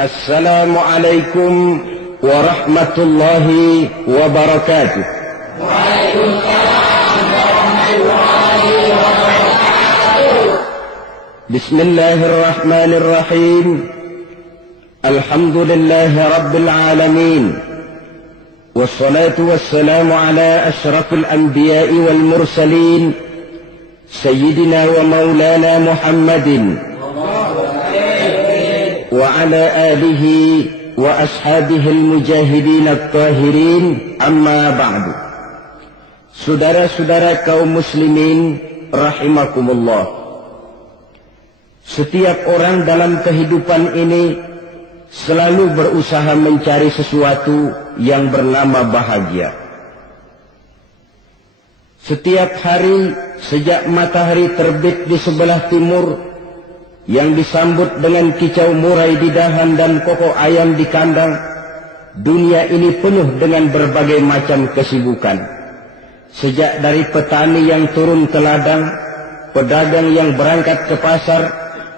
Assalamualaikum warahmatullahi wabarakatuh. Waalaikumsalam warahmatullahi wabarakatuh. Bismillahirrahmanirrahim. Alhamdulillahi rabbil alamin. Wassalatu wassalamu ala ashrafil anbiya'i wal mursalin. Sayyidina wa maulana Muhammadin wa ala alihi wa ashabihil mujahidin at-tahirin, amma ba'du. Saudara-saudara kaum muslimin rahimakumullah, setiap orang dalam kehidupan ini selalu berusaha mencari sesuatu yang bernama bahagia. Setiap hari sejak matahari terbit di sebelah timur, yang disambut dengan kicau murai di dahan dan kokok ayam di kandang, dunia ini penuh dengan berbagai macam kesibukan. Sejak dari petani yang turun ke ladang, pedagang yang berangkat ke pasar,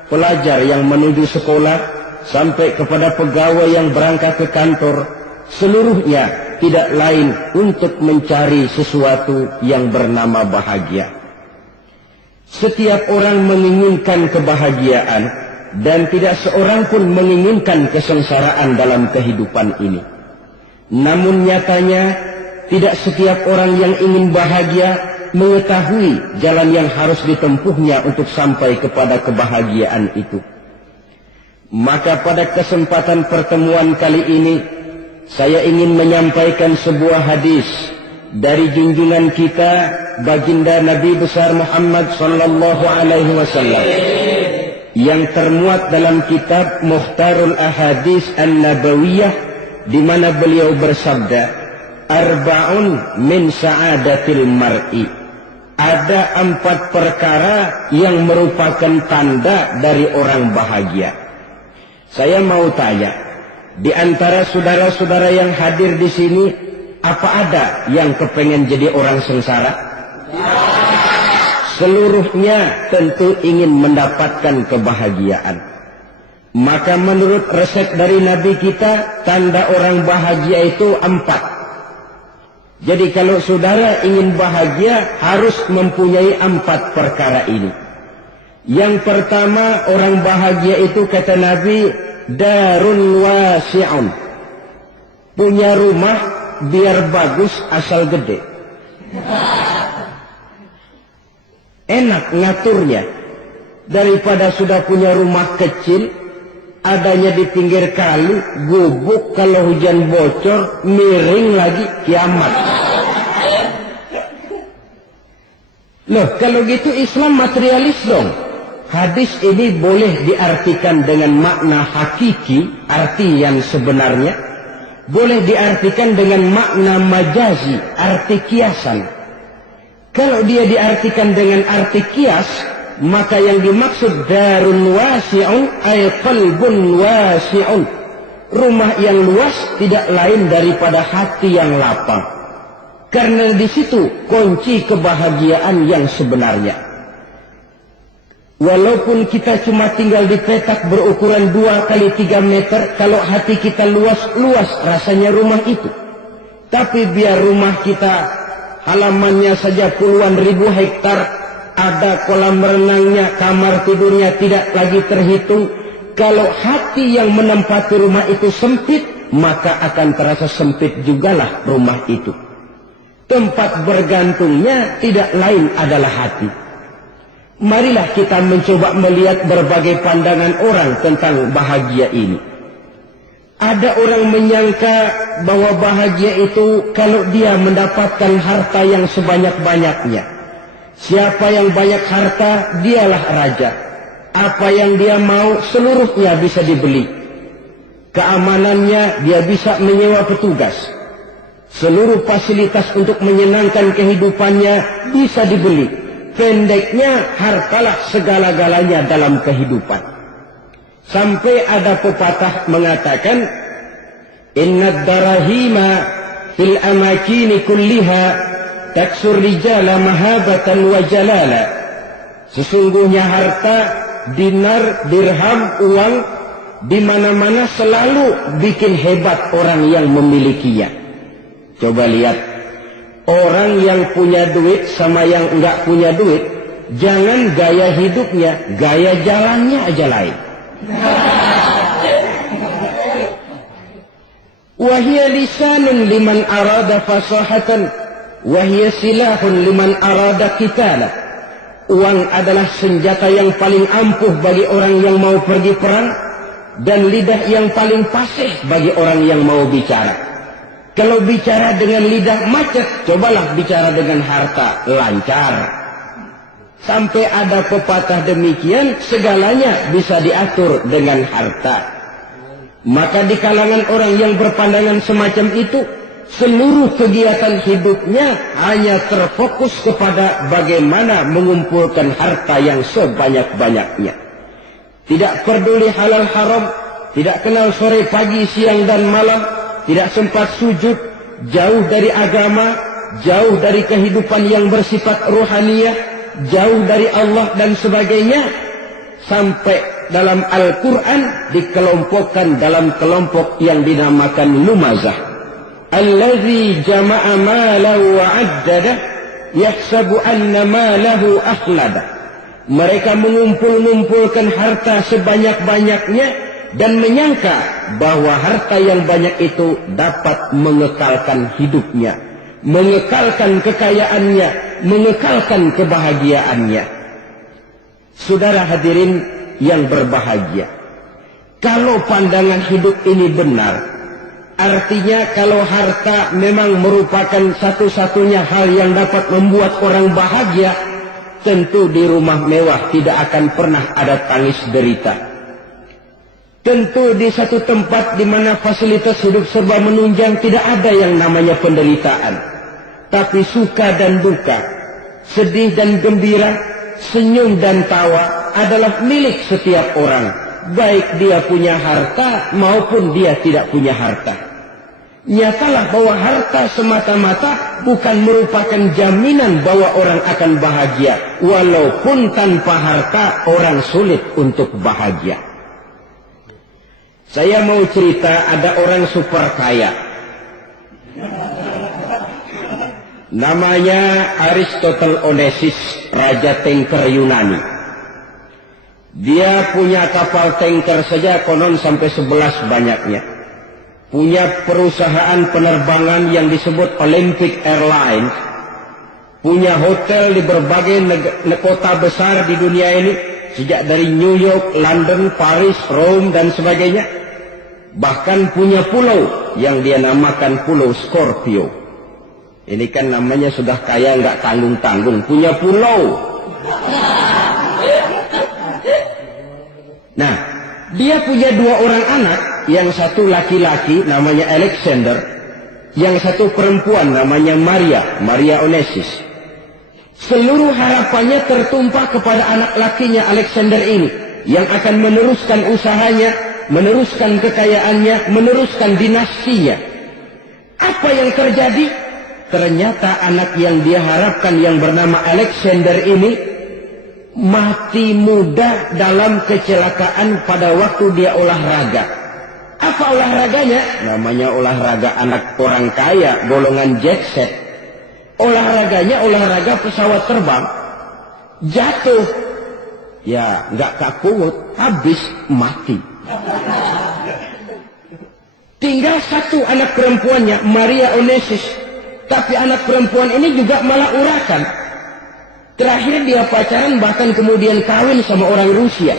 pelajar yang menuju sekolah, sampai kepada pegawai yang berangkat ke kantor, seluruhnya tidak lain untuk mencari sesuatu yang bernama bahagia. Setiap orang menginginkan kebahagiaan, dan tidak seorang pun menginginkan kesengsaraan dalam kehidupan ini. Namun nyatanya, tidak setiap orang yang ingin bahagia mengetahui jalan yang harus ditempuhnya untuk sampai kepada kebahagiaan itu. Maka pada kesempatan pertemuan kali ini, saya ingin menyampaikan sebuah hadis dari junjungan kita baginda Nabi besar Muhammad sallallahu alaihi wasallam yang termuat dalam kitab Mukhtarul Ahadits An-Nabawiyah, di mana beliau bersabda, arba'un min sa'adatil mar'i. Ada 4 perkara yang merupakan tanda dari orang bahagia. Saya mau tanya, di antara saudara-saudara yang hadir di sini, apa ada yang kepengen jadi orang sengsara? Seluruhnya tentu ingin mendapatkan kebahagiaan. Maka menurut resep dari Nabi kita, tanda orang bahagia itu 4. Jadi kalau saudara ingin bahagia, harus mempunyai 4 perkara ini. Yang pertama, orang bahagia itu kata Nabi, darun wasi'un. Punya rumah biar bagus asal gede. Enak ngaturnya. Daripada sudah punya rumah kecil, adanya di pinggir kali, gubuk, kalau hujan bocor, miring lagi, kiamat. Loh, kalau gitu Islam materialis dong. Hadis ini boleh diartikan dengan makna hakiki, arti yang sebenarnya. Boleh diartikan dengan makna majazi, arti kiasan. Kalau dia diartikan dengan arti kias, maka yang dimaksud darun wasi'un ay qalbun wasi'un. Rumah yang luas tidak lain daripada hati yang lapang. Karena di situ kunci kebahagiaan yang sebenarnya. Walaupun kita cuma tinggal di petak berukuran 2 kali 3 meter, kalau hati kita luas-luas rasanya rumah itu. Tapi biar rumah kita halamannya saja puluhan ribu hektar, ada kolam renangnya, kamar tidurnya tidak lagi terhitung. Kalau hati yang menempati rumah itu sempit, maka akan terasa sempit jugalah rumah itu. Tempat bergantungnya tidak lain adalah hati. Marilah kita mencoba melihat berbagai pandangan orang tentang bahagia ini. Ada orang menyangka bahwa bahagia itu kalau dia mendapatkan harta yang sebanyak-banyaknya. Siapa yang banyak harta, dialah raja. Apa yang dia mau, seluruhnya bisa dibeli. Keamanannya, dia bisa menyewa petugas. Seluruh fasilitas untuk menyenangkan kehidupannya bisa dibeli. Pendeknya, hartalah segala-galanya dalam kehidupan. Sampai ada pepatah mengatakan, innad darahima fil amakini kulliha taksur rijala mahabatan wa jalala. Sesungguhnya harta, dinar, dirham, uang di mana-mana selalu bikin hebat orang yang memilikinya. Coba lihat, orang yang punya duit sama yang enggak punya duit, jangan gaya hidupnya, gaya jalannya aja lain. Wahia lisanun liman arada fasahatan, wahia silahun liman arada qitala. Uang adalah senjata yang paling ampuh bagi orang yang mau pergi perang, dan lidah yang paling fasih bagi orang yang mau bicara. Kalau bicara dengan lidah macet, cobalah bicara dengan harta, lancar. Sampai ada pepatah demikian, segalanya bisa diatur dengan harta. Maka di kalangan orang yang berpandangan semacam itu, seluruh kegiatan hidupnya hanya terfokus kepada bagaimana mengumpulkan harta yang sebanyak-banyaknya. Tidak peduli halal haram, tidak kenal sore pagi siang dan malam, tidak sempat sujud, jauh dari agama, jauh dari kehidupan yang bersifat rohaniyah, jauh dari Allah dan sebagainya. Sampai dalam Al-Quran dikelompokkan dalam kelompok yang dinamakan lumazah. Allazi jama'a malahu wa'addada yahsabu anna malahu akhlada. Mereka mengumpul-ngumpulkan harta sebanyak-banyaknya dan menyangka bahwa harta yang banyak itu dapat mengekalkan hidupnya, mengekalkan kekayaannya, mengekalkan kebahagiaannya. Saudara hadirin yang berbahagia, kalau pandangan hidup ini benar, artinya kalau harta memang merupakan satu-satunya hal yang dapat membuat orang bahagia, tentu di rumah mewah tidak akan pernah ada tangis derita. Tentu di satu tempat di mana fasilitas hidup serba menunjang tidak ada yang namanya penderitaan. Tapi suka dan duka, sedih dan gembira, senyum dan tawa adalah milik setiap orang, baik dia punya harta maupun dia tidak punya harta. Nyatalah bahwa harta semata-mata bukan merupakan jaminan bahwa orang akan bahagia, walaupun tanpa harta orang sulit untuk bahagia. Saya mau cerita, ada orang super kaya, namanya Aristotle Onassis, raja tanker Yunani. Dia punya kapal tanker saja konon sampai 11 banyaknya. Punya perusahaan penerbangan yang disebut Olympic Airlines. Punya hotel di berbagai kota besar di dunia ini, sejak dari New York, London, Paris, Rome dan sebagainya. Bahkan punya pulau yang dia namakan Pulau Scorpio. Ini kan namanya sudah kaya nggak tanggung-tanggung, punya pulau. Nah, dia punya 2 orang anak, yang satu laki-laki namanya Alexander, yang satu perempuan namanya Maria Onassis. Seluruh harapannya tertumpah kepada anak lakinya Alexander ini, yang akan meneruskan usahanya, meneruskan kekayaannya, meneruskan dinastinya. Apa yang terjadi? Ternyata anak yang dia harapkan yang bernama Alexander ini mati muda dalam kecelakaan pada waktu dia olahraga. Apa olahraganya? Namanya olahraga anak orang kaya, golongan jet set. Olahraganya olahraga pesawat terbang. Jatuh. Ya, nggak kakungut, habis mati. Tinggal satu anak perempuannya, Maria Onassis. Tapi anak perempuan ini juga malah urakan. Terakhir dia pacaran, bahkan kemudian kawin sama orang Rusia.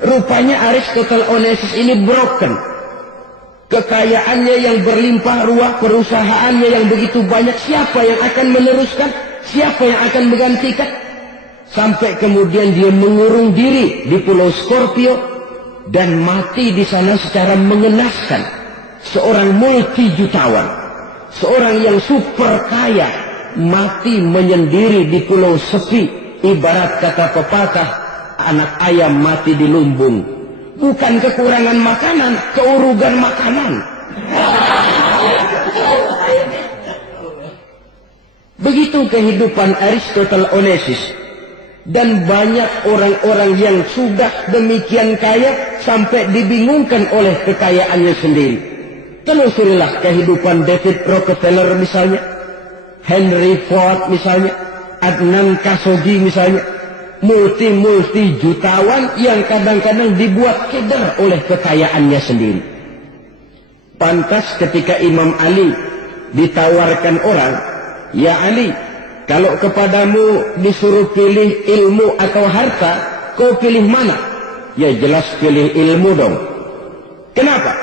Rupanya Aristotle Onassis ini broken. Kekayaannya yang berlimpah ruah, perusahaannya yang begitu banyak, siapa yang akan meneruskan? Siapa yang akan menggantikan? Sampai kemudian dia mengurung diri di Pulau Scorpio dan mati di sana secara mengenaskan. Seorang multi-jutawan, seorang yang super kaya, mati menyendiri di pulau sepi. Ibarat kata pepatah, anak ayam mati di lumbung. Bukan kekurangan makanan, keurugan makanan. Begitu kehidupan Aristotle Onassis. Dan banyak orang-orang yang sudah demikian kaya sampai dibingungkan oleh kekayaannya sendiri. Telusurilah kehidupan David Rockefeller misalnya, Henry Ford misalnya, Adnan Khashoggi misalnya, multi jutawan yang kadang-kadang dibuat keder oleh kekayaannya sendiri. Pantas ketika Imam Ali ditawarkan orang, ya Ali, kalau kepadamu disuruh pilih ilmu atau harta, kau pilih mana? Ya jelas pilih ilmu dong. Kenapa?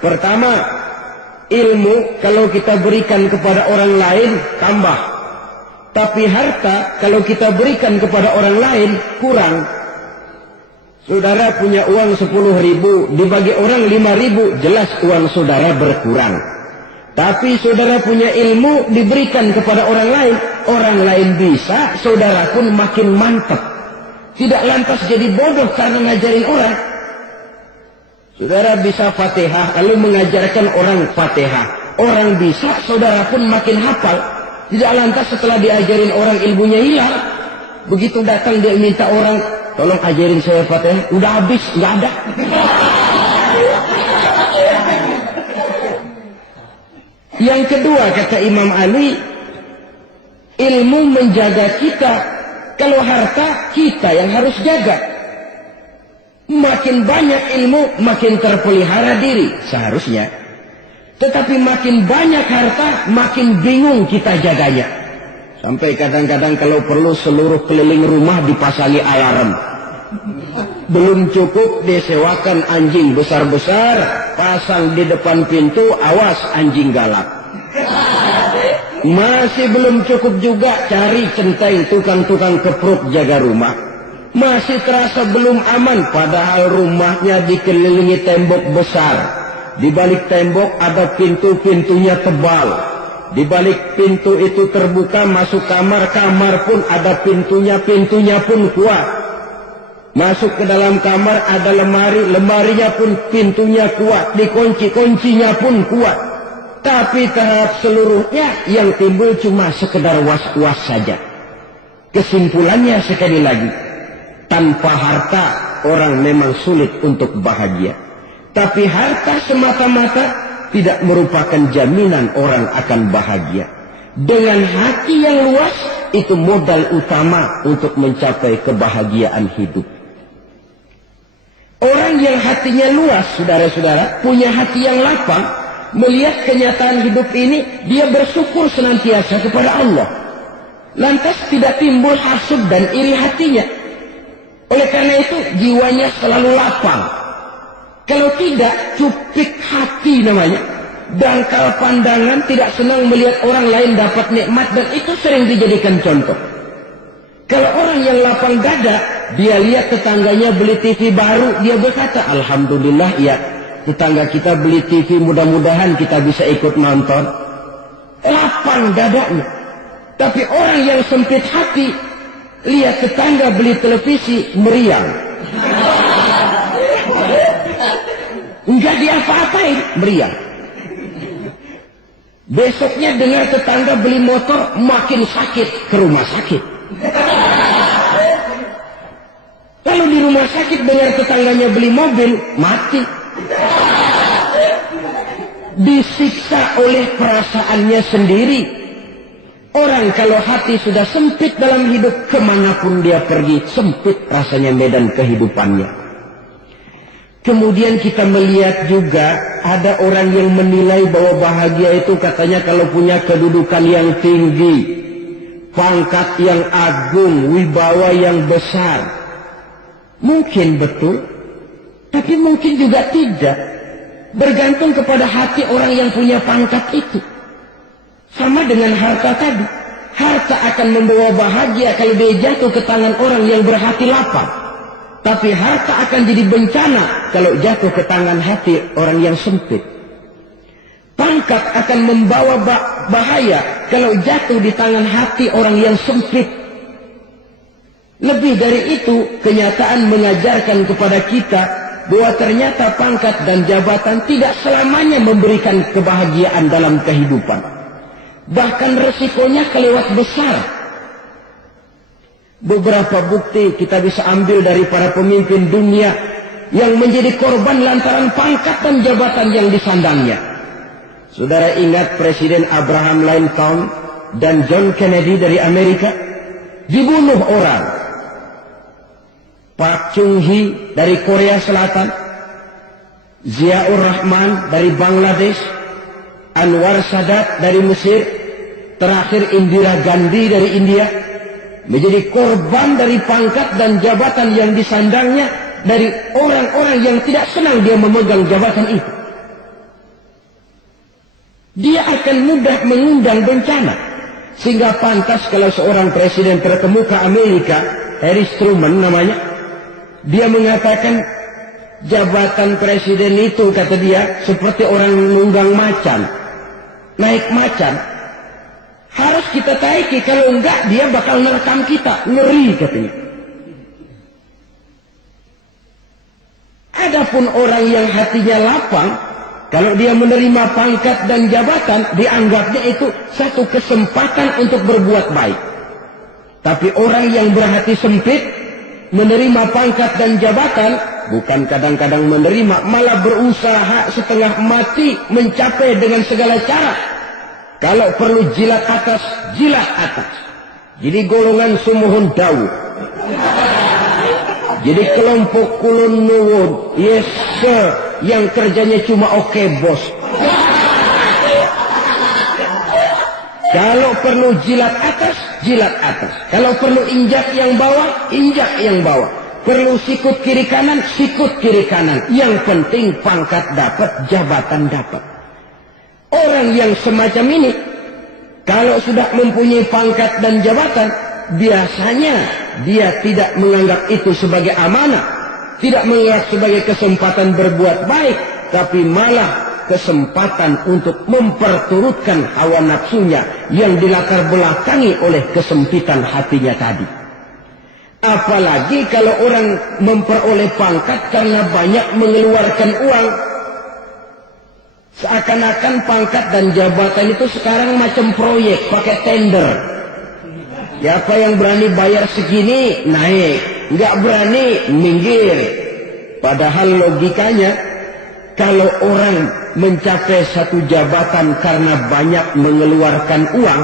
Pertama, ilmu kalau kita berikan kepada orang lain tambah. Tapi harta kalau kita berikan kepada orang lain kurang. Saudara punya uang 10.000, dibagi orang 5.000, jelas uang saudara berkurang. Tapi saudara punya ilmu diberikan kepada orang lain bisa, saudara pun makin mantap. Tidak lantas jadi bodoh karena ngajarin orang. Saudara bisa Fatihah lalu mengajarkan orang Fatihah. Orang bisa, saudara pun makin hafal. Tidak lantas setelah diajarin orang ilmunya hilang. Begitu datang dia minta orang, tolong ajarin saya Fatihah. Udah habis, nggak ada. Yang kedua kata Imam Ali, ilmu menjaga kita. Kalau harta kita yang harus jaga. Makin banyak ilmu makin terpelihara diri seharusnya. Tetapi makin banyak harta makin bingung kita jaganya. Sampai kadang-kadang kalau perlu seluruh keliling rumah dipasangi alarm. Belum cukup disewakan anjing besar-besar, pasang di depan pintu, awas anjing galak. Masih belum cukup juga cari centeng tukang-tukang kepruk jaga rumah. Masih terasa belum aman padahal rumahnya dikelilingi tembok besar. Di balik tembok ada pintu-pintunya tebal. Di balik pintu itu terbuka masuk kamar, kamar pun ada pintunya, pintunya pun kuat. Masuk ke dalam kamar ada lemari, lemarinya pun pintunya kuat, dikunci, kuncinya pun kuat. Tapi terhadap seluruhnya yang timbul cuma sekedar was-was saja. Kesimpulannya sekali lagi, tanpa harta orang memang sulit untuk bahagia. Tapi harta semata-mata tidak merupakan jaminan orang akan bahagia. Dengan hati yang luas, itu modal utama untuk mencapai kebahagiaan hidup. Orang yang hatinya luas, saudara-saudara, punya hati yang lapang, melihat kenyataan hidup ini, dia bersyukur senantiasa kepada Allah. Lantas tidak timbul hasud dan iri hatinya. Oleh karena itu, jiwanya selalu lapang. Kalau tidak, cupik hati namanya. Dangkal pandangan, tidak senang melihat orang lain dapat nikmat, dan itu sering dijadikan contoh. Kalau orang yang lapang dada, dia lihat tetangganya beli TV baru, dia berkata, Alhamdulillah ya, tetangga kita beli TV, mudah-mudahan kita bisa ikut nonton. Lapang dadanya. Tapi orang yang sempit hati, lihat tetangga beli televisi, meriang. Enggak diapa-apain, meriang. Besoknya dengar tetangga beli motor, makin sakit, ke rumah sakit. Lalu di rumah sakit dengar tetangganya beli mobil, mati. Disiksa oleh perasaannya sendiri. Orang kalau hati sudah sempit dalam hidup, kemanapun dia pergi, sempit rasanya medan kehidupannya. Kemudian kita melihat juga ada orang yang menilai bahwa bahagia itu katanya kalau punya kedudukan yang tinggi, pangkat yang agung, wibawa yang besar. Mungkin betul, tapi mungkin juga tidak. Bergantung kepada hati orang yang punya pangkat itu. Sama dengan harta tadi. Harta akan membawa bahagia kalau dia jatuh ke tangan orang yang berhati lapang. Tapi harta akan jadi bencana kalau jatuh ke tangan hati orang yang sempit. Pangkat akan membawa bahaya kalau jatuh di tangan hati orang yang sempit. Lebih dari itu, kenyataan mengajarkan kepada kita bahwa ternyata pangkat dan jabatan tidak selamanya memberikan kebahagiaan dalam kehidupan. Bahkan resikonya kelewat besar. Beberapa bukti kita bisa ambil dari para pemimpin dunia yang menjadi korban lantaran pangkat dan jabatan yang disandangnya. Saudara ingat Presiden Abraham Lincoln dan John Kennedy dari Amerika dibunuh orang. Park Chung-hee dari Korea Selatan, Ziaur Rahman dari Bangladesh, Anwar Sadat dari Mesir, terakhir Indira Gandhi dari India, menjadi korban dari pangkat dan jabatan yang disandangnya dari orang-orang yang tidak senang dia memegang jabatan itu. Dia akan mudah mengundang bencana. Sehingga pantas kalau seorang presiden terkemuka Amerika, Harry Truman namanya, dia mengatakan jabatan presiden itu, kata dia, seperti orang menunggang macan. Naik macan harus kita taiki, kalau enggak dia bakal merekam kita, ngeri katanya. Adapun orang yang hatinya lapang, kalau dia menerima pangkat dan jabatan, dianggapnya itu satu kesempatan untuk berbuat baik. Tapi orang yang berhati sempit, menerima pangkat dan jabatan, bukan kadang-kadang menerima, malah berusaha setengah mati mencapai dengan segala cara. Kalau perlu jilat atas, jilat atas. Jadi golongan sumuhun dawu. Jadi kelompok kulon nuwun, yes sir, yang kerjanya cuma oke bos. Kalau perlu jilat atas, jilat atas. Kalau perlu injak yang bawah, injak yang bawah. Perlu sikut kiri kanan, sikut kiri kanan. Yang penting pangkat dapat, jabatan dapat. Orang yang semacam ini, kalau sudah mempunyai pangkat dan jabatan, biasanya dia tidak menganggap itu sebagai amanah, tidak menganggap sebagai kesempatan berbuat baik, tapi malah kesempatan untuk memperturutkan hawa nafsunya yang dilatar belakangi oleh kesempitan hatinya tadi. Apalagi kalau orang memperoleh pangkat karena banyak mengeluarkan uang, seakan-akan pangkat dan jabatan itu sekarang macam proyek, pakai tender. Siapa yang berani bayar segini naik, nggak berani minggir. Padahal logikanya, kalau orang mencapai satu jabatan karena banyak mengeluarkan uang,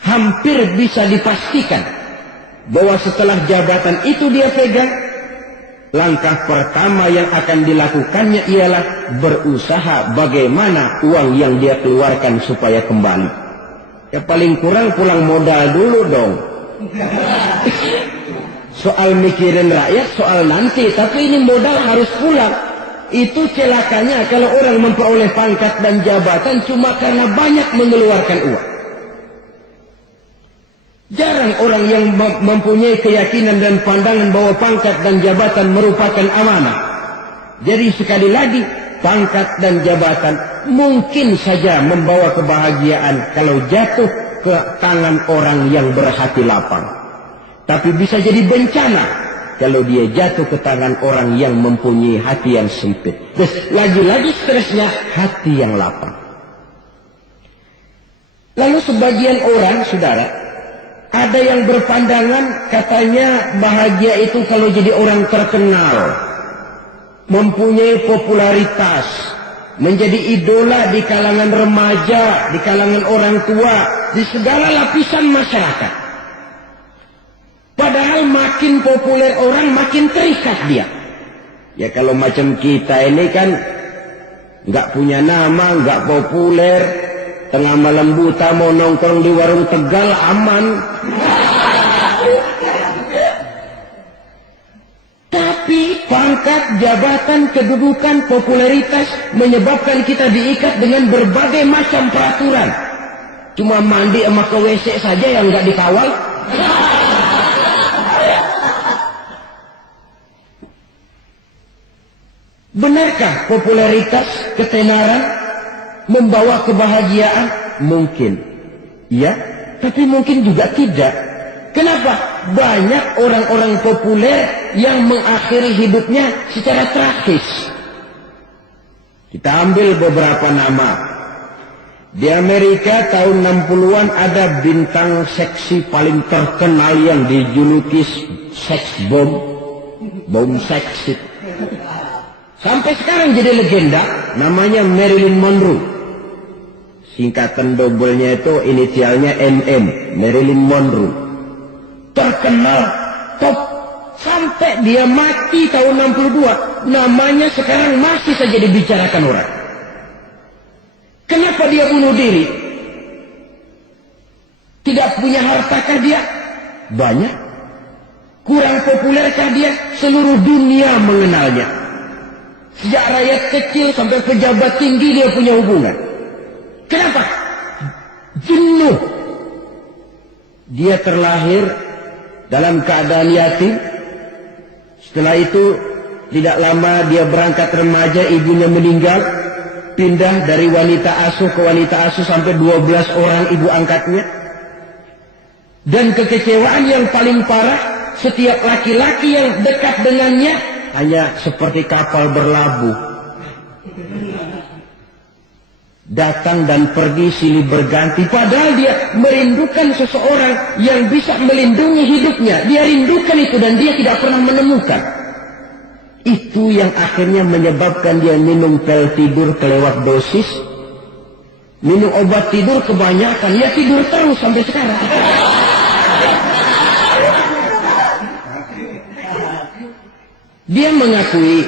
hampir bisa dipastikan bahwa setelah jabatan itu dia pegang, langkah pertama yang akan dilakukannya ialah berusaha bagaimana uang yang dia keluarkan supaya kembali. Ya paling kurang pulang modal dulu dong. Soal mikirin rakyat, soal nanti, tapi ini modal harus pulang. Itu celakanya kalau orang memperoleh pangkat dan jabatan cuma karena banyak mengeluarkan uang. Jarang orang yang mempunyai keyakinan dan pandangan bahwa pangkat dan jabatan merupakan amanah. Jadi sekali lagi, pangkat dan jabatan mungkin saja membawa kebahagiaan kalau jatuh ke tangan orang yang berhati lapang. Tapi bisa jadi bencana kalau dia jatuh ke tangan orang yang mempunyai hati yang sempit. Terus lagi-lagi stresnya hati yang lapang. Lalu sebagian orang, saudara, ada yang berpandangan katanya bahagia itu kalau jadi orang terkenal, mempunyai popularitas, menjadi idola di kalangan remaja, di kalangan orang tua, di segala lapisan masyarakat. Padahal makin populer orang, makin terikat dia. Ya kalau macam kita ini kan nggak punya nama, nggak populer, tengah malam buta mau nongkrong di warung Tegal aman. Tapi pangkat, jabatan, kedudukan, popularitas menyebabkan kita diikat dengan berbagai macam peraturan. Cuma mandi sama ke WC saja yang nggak dikawal. Benarkah popularitas, ketenaran membawa kebahagiaan? Mungkin. Ya, tapi mungkin juga tidak. Kenapa? Banyak orang-orang populer yang mengakhiri hidupnya secara tragis. Kita ambil beberapa nama. Di Amerika tahun 60-an ada bintang seksi paling terkenal yang dijuluki seks bom. Bom seks. Sampai sekarang jadi legenda, namanya Marilyn Monroe. Singkatan dobelnya itu inisialnya MM, Marilyn Monroe. Terkenal, top, sampai dia mati tahun 62. Namanya sekarang masih saja dibicarakan orang. Kenapa dia bunuh diri? Tidak punya hartakah dia? Banyak. Kurang populerkah dia? Seluruh dunia mengenalnya. Sejak rakyat kecil sampai pejabat tinggi dia punya hubungan. Kenapa? Jenuh. Dia terlahir dalam keadaan yatim. Setelah itu tidak lama dia berangkat remaja, ibunya meninggal. Pindah dari wanita asuh ke wanita asuh sampai 12 orang ibu angkatnya. Dan kekecewaan yang paling parah, setiap laki-laki yang dekat dengannya hanya seperti kapal berlabuh. Datang dan pergi silih berganti. Padahal dia merindukan seseorang yang bisa melindungi hidupnya. Dia rindukan itu dan dia tidak pernah menemukan. Itu yang akhirnya menyebabkan dia minum pil tidur kelewat dosis. Minum obat tidur kebanyakan. Ya tidur terus sampai sekarang. Dia mengakui,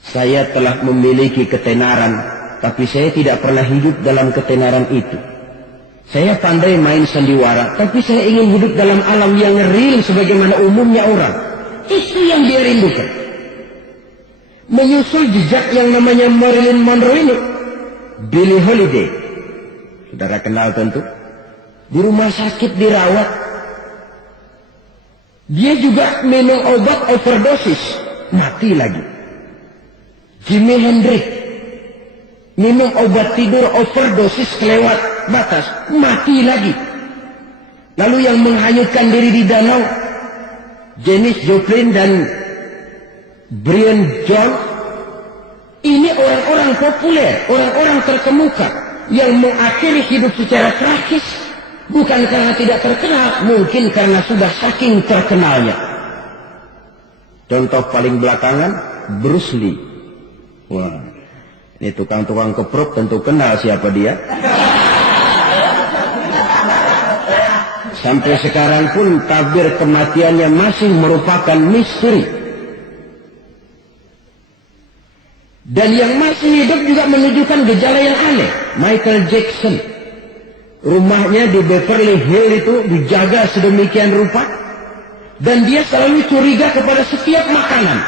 saya telah memiliki ketenaran, tapi saya tidak pernah hidup dalam ketenaran itu. Saya pandai main sandiwara, tapi saya ingin hidup dalam alam yang real sebagaimana umumnya orang. Itu yang dia rindukan. Menyusul jejak yang namanya Marilyn Monroe ini, Billie Holiday, saudara kenal tentu, di rumah sakit dirawat. Dia juga minum obat overdosis, mati lagi. Jimi Hendrix minum obat tidur overdosis kelewat batas, mati lagi. Lalu yang menghanyutkan diri di danau, Janis Joplin dan Brian Jones. Ini orang-orang populer, orang-orang terkemuka yang mengakhiri hidup secara tragis. Bukan karena tidak terkenal, mungkin karena sudah saking terkenalnya. Contoh paling belakangan, Bruce Lee. Wah, ini tukang-tukang keprok tentu kenal siapa dia. Sampai sekarang pun tabir kematiannya masih merupakan misteri. Dan yang masih hidup juga menunjukkan gejala yang aneh. Michael Jackson. Rumahnya di Beverly Hills itu dijaga sedemikian rupa. Dan dia selalu curiga kepada setiap makanan.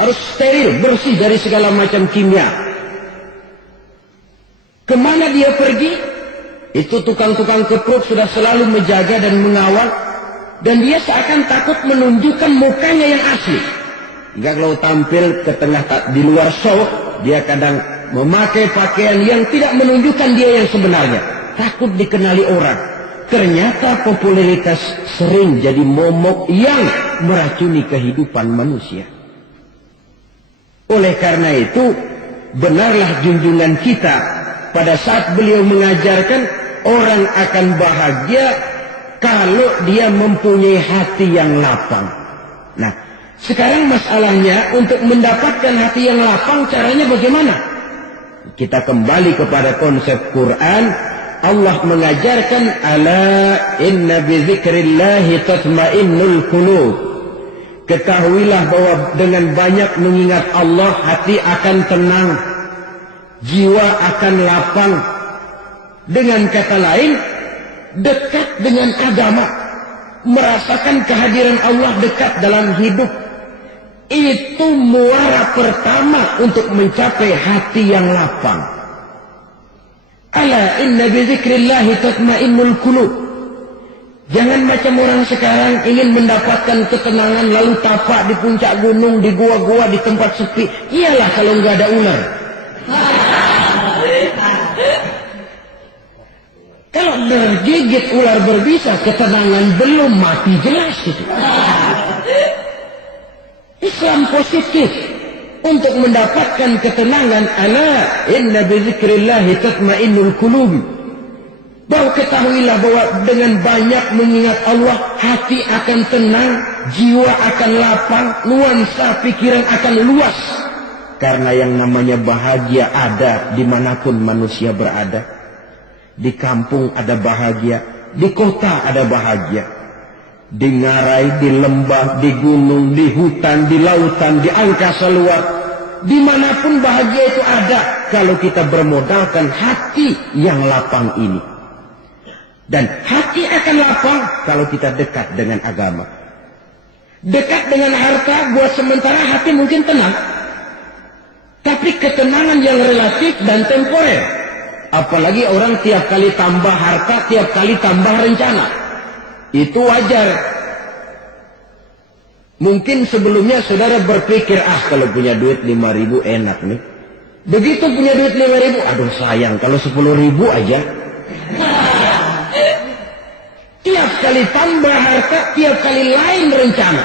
Harus steril, bersih dari segala macam kimia. Kemana dia pergi? Itu tukang-tukang keprok sudah selalu menjaga dan mengawal. Dan dia seakan takut menunjukkan mukanya yang asli. Hingga kalau tampil ke tengah di luar show, dia kadang memakai pakaian yang tidak menunjukkan dia yang sebenarnya. Takut dikenali orang. Ternyata popularitas sering jadi momok yang meracuni kehidupan manusia. Oleh karena itu, benarlah junjungan kita pada saat beliau mengajarkan orang akan bahagia kalau dia mempunyai hati yang lapang. Nah, sekarang masalahnya untuk mendapatkan hati yang lapang caranya bagaimana? Kita kembali kepada konsep Quran. Allah mengajarkan, ala inna bizikrillahi tatmainnul qulub. Ketahuilah bahwa dengan banyak mengingat Allah, hati akan tenang, jiwa akan lapang. Dengan kata lain, dekat dengan agama, merasakan kehadiran Allah dekat dalam hidup. Itu muara pertama untuk mencapai hati yang lapang. Ala inna bizikrillahi tatmainnul qulub. Jangan macam orang sekarang ingin mendapatkan ketenangan lalu tapak di puncak gunung, di gua-gua, di tempat sepi. Iyalah kalau nggak ada ular. Kalau tergigit ular berbisa, ketenangan belum, mati jelas itu. Islam positif. untuk mendapatkan ketenangan. Ala inna bizikrillahi tatma'innul qulub. Bahwa ketahuilah bahwa dengan banyak mengingat Allah, hati akan tenang, jiwa akan lapang, nuansa pikiran akan luas. Karena yang namanya bahagia ada dimanapun manusia berada. Di kampung ada bahagia, di kota ada bahagia. Di ngarai, di lembah, di gunung, di hutan, di lautan, di angkasa luar. Dimanapun bahagia itu ada kalau kita bermodalkan hati yang lapang ini. Dan hati akan lapang kalau kita dekat dengan agama. Dekat dengan harta buat sementara hati mungkin tenang. Tapi ketenangan yang relatif dan temporer. Apalagi orang tiap kali tambah harta, tiap kali tambah rencana. Itu wajar. Mungkin sebelumnya saudara berpikir, kalau punya duit 5.000 enak nih. Begitu punya duit 5.000, aduh sayang kalau 10.000 aja. Tiap kali tambah harta, tiap kali lain rencana.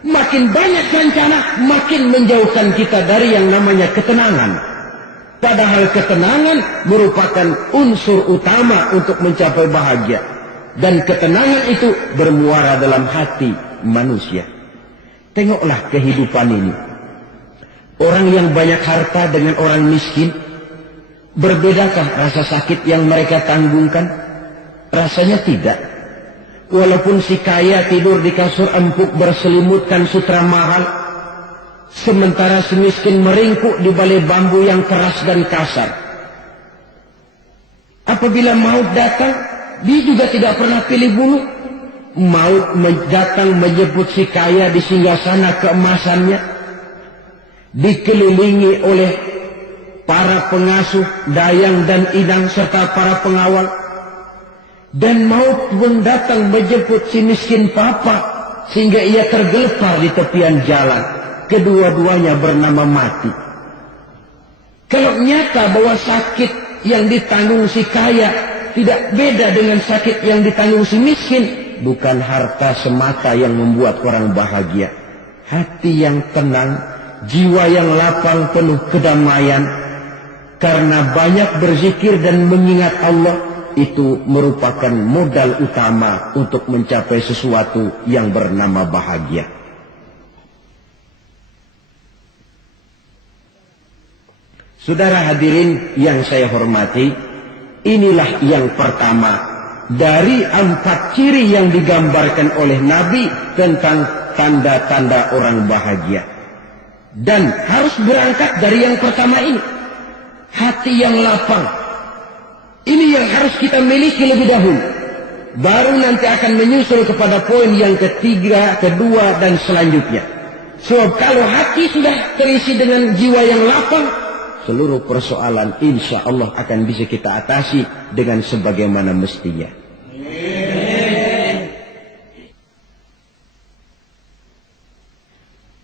Makin banyak rencana, makin menjauhkan kita dari yang namanya ketenangan. Padahal ketenangan merupakan unsur utama untuk mencapai bahagia. Dan ketenangan itu bermuara dalam hati manusia. Tengoklah kehidupan ini. Orang yang banyak harta dengan orang miskin, berbedakah rasa sakit yang mereka tanggungkan? Rasanya tidak. Walaupun si kaya tidur di kasur empuk berselimutkan sutra mahal, sementara si miskin meringkuk di balai bambu yang keras dan kasar. Apabila maut datang, dia juga tidak pernah pilih bulu. Maut datang menjemput si kaya di singgasana keemasannya, dikelilingi oleh para pengasuh, dayang dan inang serta para pengawal. Dan maut pun datang menjemput si miskin papa sehingga ia tergelepar di tepian jalan. Kedua-duanya bernama mati. Kalau nyata bahwa sakit yang ditanggung si kaya tidak beda dengan sakit yang ditanggung si miskin, bukan harta semata yang membuat orang bahagia. Hati yang tenang, jiwa yang lapang penuh kedamaian. Karena banyak berzikir dan mengingat Allah, itu merupakan modal utama untuk mencapai sesuatu yang bernama bahagia. Saudara hadirin yang saya hormati, inilah yang pertama dari 4 ciri yang digambarkan oleh Nabi tentang tanda-tanda orang bahagia. Dan harus berangkat dari yang pertama ini, hati yang lapang. Ini yang harus kita miliki lebih dahulu. Baru nanti akan menyusul kepada poin yang ketiga, kedua, dan selanjutnya. Sebab kalau hati sudah terisi dengan jiwa yang lapang, seluruh persoalan insya Allah akan bisa kita atasi dengan sebagaimana mestinya.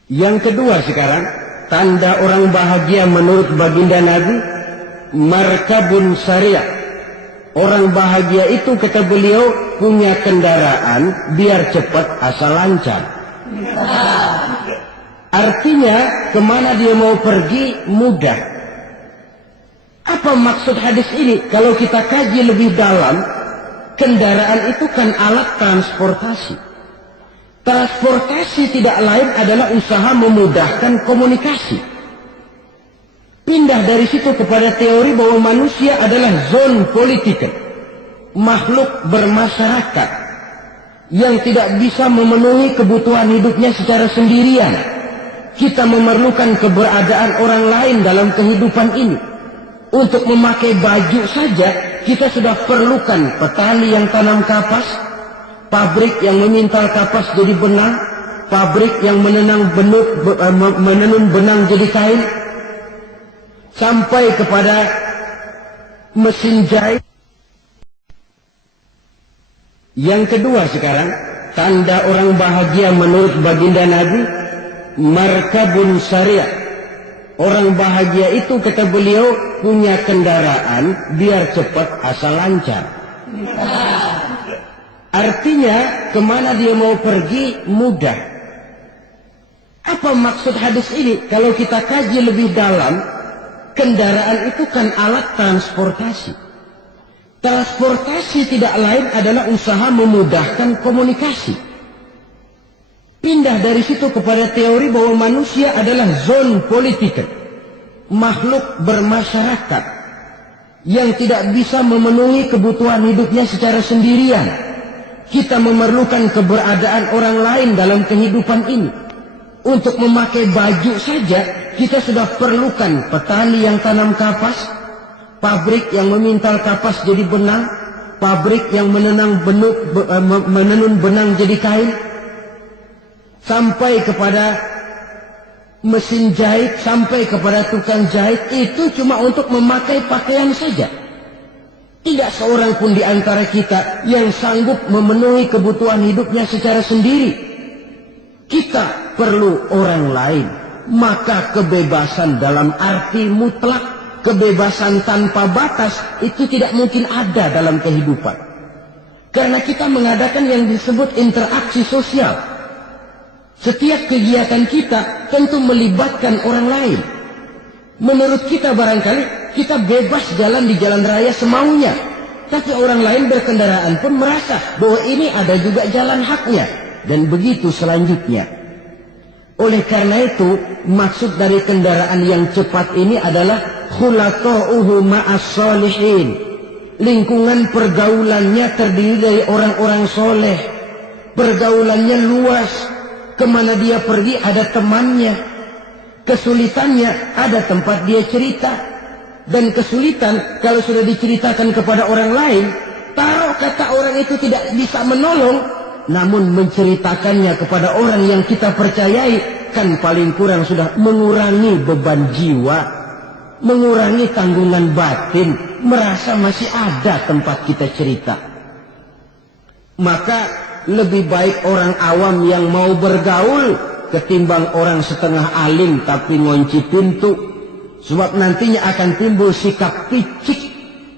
Yang kedua sekarang, tanda orang bahagia menurut baginda Nabi, markabun syariah. Orang bahagia itu, kata beliau, punya kendaraan biar cepat asal lancar. Artinya kemana dia mau pergi mudah. Apa maksud hadis ini? Kalau kita kaji lebih dalam, kendaraan itu kan alat transportasi. Transportasi tidak lain adalah usaha memudahkan komunikasi. Pindah dari situ kepada teori bahwa manusia adalah zon politik, makhluk bermasyarakat yang tidak bisa memenuhi kebutuhan hidupnya secara sendirian. Kita memerlukan keberadaan orang lain dalam kehidupan ini. Untuk memakai baju saja kita sudah perlukan petani yang tanam kapas, pabrik yang memintal kapas jadi benang, pabrik yang menenun benang jadi kain, sampai kepada mesin jahit. Yang kedua sekarang, tanda orang bahagia menurut baginda Nabi, markabun syariah. Orang bahagia itu, kata beliau, punya kendaraan biar cepat asal lancar. Artinya kemana dia mau pergi mudah. Apa maksud hadis ini? Kalau kita kaji lebih dalam, kendaraan itu kan alat transportasi. Transportasi tidak lain adalah usaha memudahkan komunikasi. Pindah dari situ kepada teori bahwa manusia adalah zon politik, makhluk bermasyarakat yang tidak bisa memenuhi kebutuhan hidupnya secara sendirian. Kita memerlukan keberadaan orang lain dalam kehidupan ini. Untuk memakai baju saja kita sudah perlukan petani yang tanam kapas, pabrik yang memintal kapas jadi benang, pabrik yang menenun benang jadi kain, sampai kepada mesin jahit, sampai kepada tukang jahit. Itu cuma untuk memakai pakaian saja. Tidak seorang pun di antara kita yang sanggup memenuhi kebutuhan hidupnya secara sendiri. Kita perlu orang lain. Maka kebebasan dalam arti mutlak, kebebasan tanpa batas, itu tidak mungkin ada dalam kehidupan. Karena kita mengadakan yang disebut interaksi sosial. Setiap kegiatan kita tentu melibatkan orang lain. Menurut kita barangkali kita bebas jalan di jalan raya semaunya. Tapi orang lain berkendaraan pun merasa bahwa ini ada juga jalan haknya. Dan begitu selanjutnya. Oleh karena itu, maksud dari kendaraan yang cepat ini adalah khulaqa'uhu ma'as solihin. Lingkungan pergaulannya terdiri dari orang-orang soleh. Pergaulannya luas. Kemana dia pergi ada temannya. Kesulitannya ada tempat dia cerita. Dan kesulitan kalau sudah diceritakan kepada orang lain, taruh kata orang itu tidak bisa menolong, namun menceritakannya kepada orang yang kita percayai, kan paling kurang sudah mengurangi beban jiwa, mengurangi tanggungan batin, merasa masih ada tempat kita cerita. Maka lebih baik orang awam yang mau bergaul ketimbang orang setengah alim tapi ngunci pintu. Sebab nantinya akan timbul sikap picik,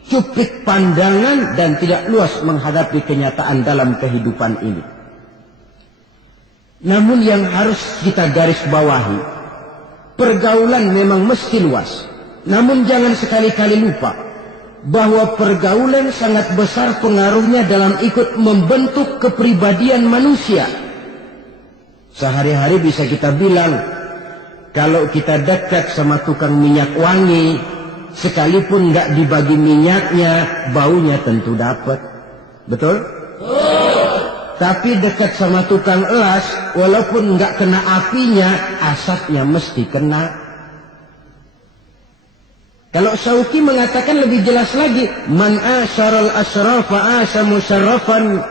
cuplik pandangan, dan tidak luas menghadapi kenyataan dalam kehidupan ini. Namun yang harus kita garis bawahi, pergaulan memang mesti luas. Namun jangan sekali-kali lupa bahwa pergaulan sangat besar pengaruhnya dalam ikut membentuk kepribadian manusia. Sehari-hari bisa kita bilang, kalau kita dekat sama tukang minyak wangi, sekalipun nggak dibagi minyaknya, baunya tentu dapat. Betul? Tapi dekat sama tukang elas, walaupun nggak kena apinya, asapnya mesti kena. Kalau Syauqi mengatakan lebih jelas lagi, man asyaral asrafa asya musarrafan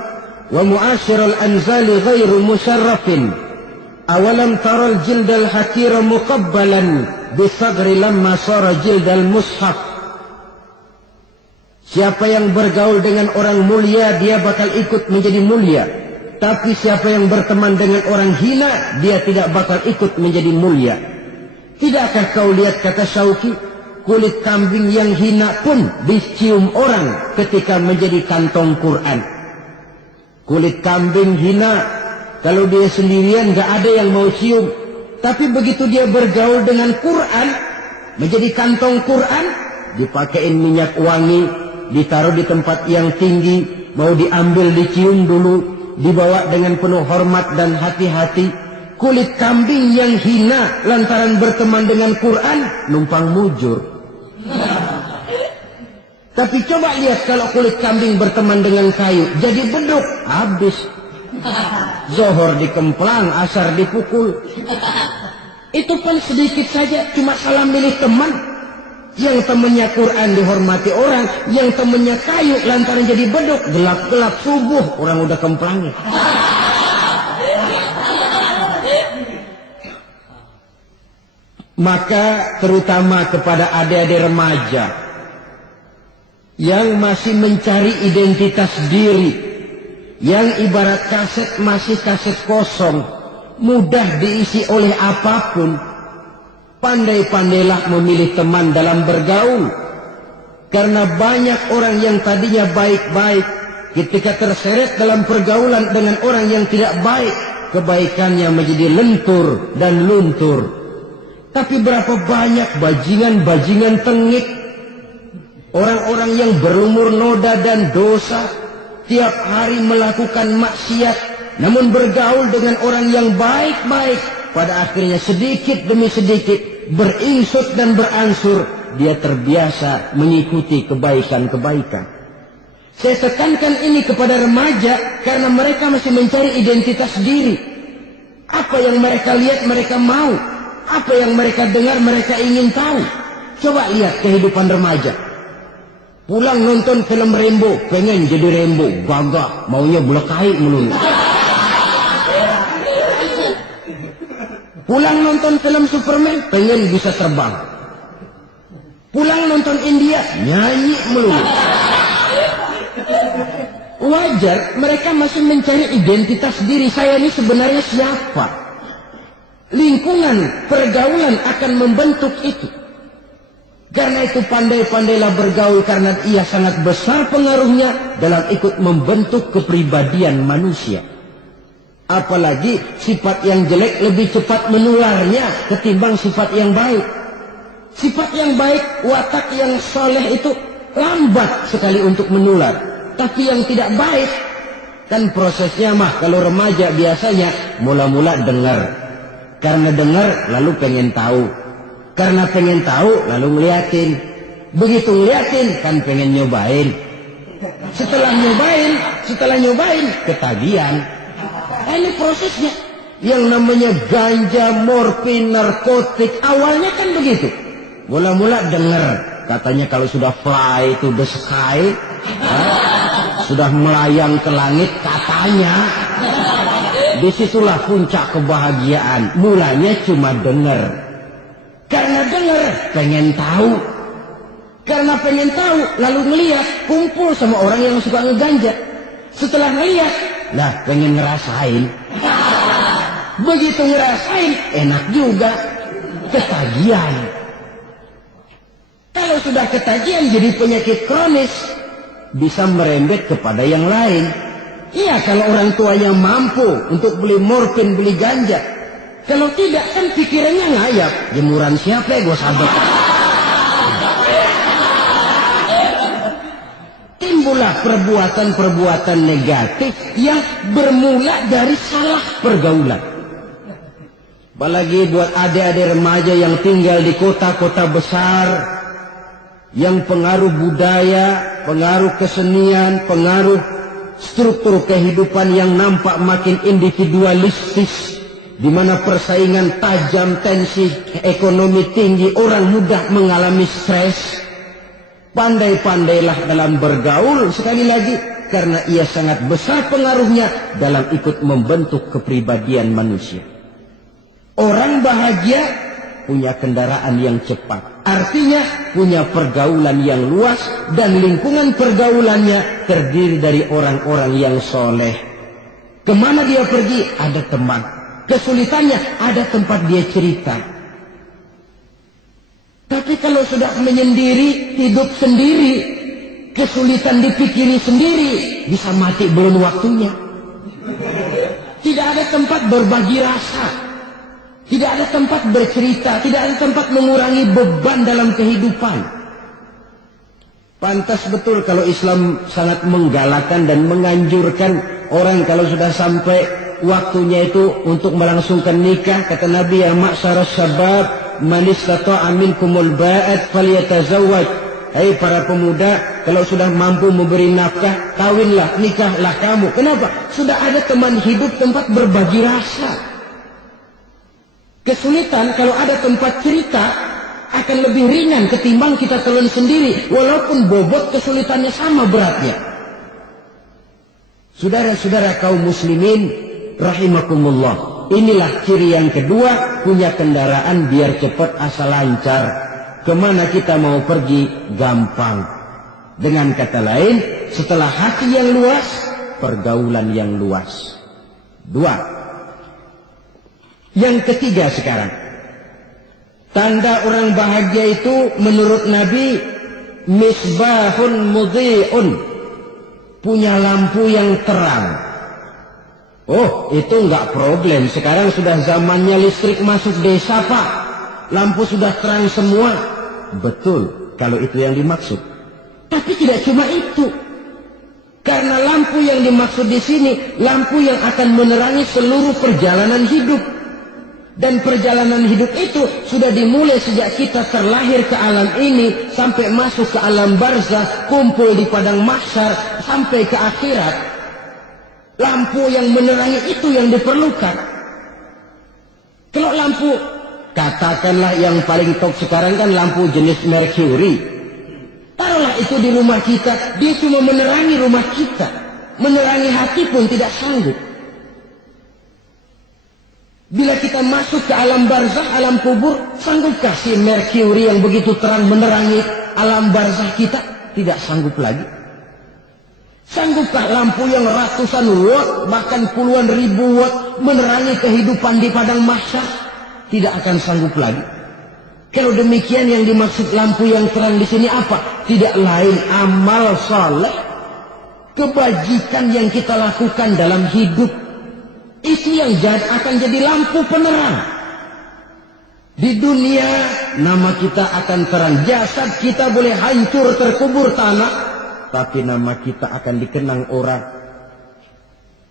wa muasyiral anzali ghairu musarrafin. Awalam taral jildal hakira muqabbalan bisagri lamma sara jildal mushaf. Siapa yang bergaul dengan orang mulia, dia bakal ikut menjadi mulia. Tapi siapa yang berteman dengan orang hina, dia tidak bakal ikut menjadi mulia. Tidakkah kau lihat, kata Syauqi, kulit kambing yang hina pun dicium orang ketika menjadi kantong Quran. Kulit kambing hina, kalau dia sendirian gak ada yang mau cium. Tapi begitu dia bergaul dengan Quran, menjadi kantong Quran, dipakein minyak wangi, ditaruh di tempat yang tinggi, mau diambil dicium dulu, dibawa dengan penuh hormat dan hati-hati. Kulit kambing yang hina lantaran berteman dengan Quran, numpang mujur. Tapi coba lihat kalau kulit kambing berteman dengan kayu, jadi beduk, habis. Zohor dikemplang, asar dipukul. Itu pun sedikit saja, cuma salah milih teman. Yang temannya Quran dihormati orang, yang temannya kayu lantaran jadi beduk, gelap-gelap subuh orang udah kemplangnya. Maka terutama kepada adik-adik remaja yang masih mencari identitas diri, yang ibarat kaset masih kaset kosong, mudah diisi oleh apapun, pandai-pandailah memilih teman dalam bergaul. Karena banyak orang yang tadinya baik-baik, ketika terseret dalam pergaulan dengan orang yang tidak baik, kebaikannya menjadi lentur dan luntur. Tapi berapa banyak bajingan-bajingan tengik, orang-orang yang berlumur noda dan dosa, tiap hari melakukan maksiat, namun bergaul dengan orang yang baik-baik, pada akhirnya sedikit demi sedikit beringsut dan beransur, dia terbiasa mengikuti kebaikan-kebaikan. Saya tekankan ini kepada remaja karena mereka masih mencari identitas diri. Apa yang mereka lihat mereka mau, apa yang mereka dengar mereka ingin tahu. Coba lihat kehidupan remaja. Pulang nonton film Rambo, pengen jadi Rambo, gagah, maunya belekai melulu. Pulang nonton film Superman, pengen bisa terbang. Pulang nonton India, nyanyi melulu. Wajar, mereka masih mencari identitas diri. Saya ini sebenarnya siapa? Lingkungan, pergaulan akan membentuk itu. Karena itu pandai-pandailah bergaul, karena ia sangat besar pengaruhnya dalam ikut membentuk kepribadian manusia. Apalagi sifat yang jelek lebih cepat menularnya ketimbang sifat yang baik. Sifat yang baik, watak yang soleh itu lambat sekali untuk menular. Tapi yang tidak baik, kan prosesnya mah kalau remaja biasanya mula-mula dengar. Karena dengar lalu pengen tahu. Karena pengen tahu lalu ngeliatin. Begitu ngeliatin kan pengen nyobain. Setelah nyobain ketagihan. Nah, ini prosesnya. Yang namanya ganja, morfin, narkotik awalnya kan begitu. Mula-mula dengar. Katanya kalau sudah fly to the sky, sudah melayang ke langit katanya. Disitulah puncak kebahagiaan. Mulanya cuma dengar. Karena dengar, pengen tahu. Karena pengen tahu, lalu ngeliat, kumpul sama orang yang suka ngeganja. Setelah ngeliat, nah pengen ngerasain. Begitu ngerasain, enak juga. Ketagihan. Kalau sudah ketagihan jadi penyakit kronis, bisa merembet kepada yang lain. Iya, kalau orang tuanya mampu untuk beli morfin, beli ganja. Kalau tidak kan pikirannya ngayap. Jemuran siapa ya gue sabet. Timbullah perbuatan-perbuatan negatif yang bermula dari salah pergaulan. Apalagi buat adik-adik remaja yang tinggal di kota-kota besar, yang pengaruh budaya, pengaruh kesenian, pengaruh struktur kehidupan yang nampak makin individualistis, di mana persaingan tajam, tensi ekonomi tinggi, orang mudah mengalami stres. Pandai-pandailah dalam bergaul, sekali lagi, karena ia sangat besar pengaruhnya dalam ikut membentuk kepribadian manusia. Orang bahagia punya kendaraan yang cepat. Artinya punya pergaulan yang luas dan lingkungan pergaulannya terdiri dari orang-orang yang soleh. Kemana dia pergi? Ada teman. Kesulitannya ada tempat dia cerita. Tapi kalau sudah menyendiri, hidup sendiri, kesulitan dipikiri sendiri, bisa mati belum waktunya. Tidak ada tempat berbagi rasa. Tidak ada tempat bercerita, tidak ada tempat mengurangi beban dalam kehidupan. Pantas betul kalau Islam sangat menggalakkan dan menganjurkan orang kalau sudah sampai waktunya itu untuk melangsungkan nikah. Kata Nabi, ya ma'syaras syabab, man istata'a minkumul ba'at falyatazawwaj. Hai para pemuda, kalau sudah mampu memberi nafkah, kawinlah, nikahlah kamu. Kenapa? Sudah ada teman hidup, tempat berbagi rasa. Kesulitan kalau ada tempat cerita akan lebih ringan ketimbang kita telan sendiri, walaupun bobot kesulitannya sama beratnya. Saudara-saudara kaum muslimin rahimakumullah, inilah ciri yang kedua, punya kendaraan biar cepat asal lancar. Kemana kita mau pergi gampang. Dengan kata lain, setelah hati yang luas, pergaulan yang luas. Dua. Yang ketiga sekarang, tanda orang bahagia itu menurut Nabi, misbahun mudhi'un, punya lampu yang terang. Oh, itu nggak problem. Sekarang sudah zamannya listrik masuk desa, Pak. Lampu sudah terang semua. Betul, kalau itu yang dimaksud. Tapi tidak cuma itu. Karena lampu yang dimaksud di sini, lampu yang akan menerangi seluruh perjalanan hidup. Dan perjalanan hidup itu sudah dimulai sejak kita terlahir ke alam ini, sampai masuk ke alam barzakh, kumpul di padang mahsyar, sampai ke akhirat. Lampu yang menerangi itu yang diperlukan. Kalau lampu, katakanlah yang paling top sekarang kan lampu jenis Mercury. Taruhlah itu di rumah kita, dia cuma menerangi rumah kita. Menerangi hati pun tidak sanggup. Bila kita masuk ke alam barzakh, alam kubur, sanggupkah si Mercury yang begitu terang menerangi alam barzakh kita? Tidak sanggup lagi. Sanggupkah lampu yang ratusan watt, bahkan puluhan ribu watt menerangi kehidupan di padang mahsyar? Tidak akan sanggup lagi. Kalau demikian yang dimaksud lampu yang terang di sini apa? Tidak lain amal saleh, kebajikan yang kita lakukan dalam hidup. Itu yang akan jadi lampu penerang. Di dunia nama kita akan terang. Jasad kita boleh hancur terkubur tanah, tapi nama kita akan dikenang orang.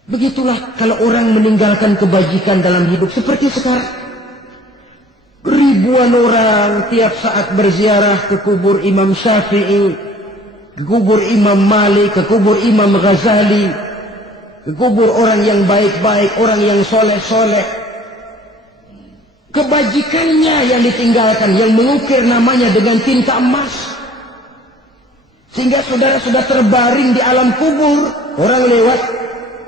Begitulah kalau orang meninggalkan kebajikan dalam hidup seperti sekarang. Ribuan orang tiap saat berziarah ke kubur Imam Syafi'i, ke kubur Imam Malik, ke kubur Imam Ghazali, ke kubur orang yang baik-baik, orang yang soleh-soleh. Kebajikannya yang ditinggalkan, yang mengukir namanya dengan tinta emas. Sehingga saudara sudah terbaring di alam kubur. Orang lewat,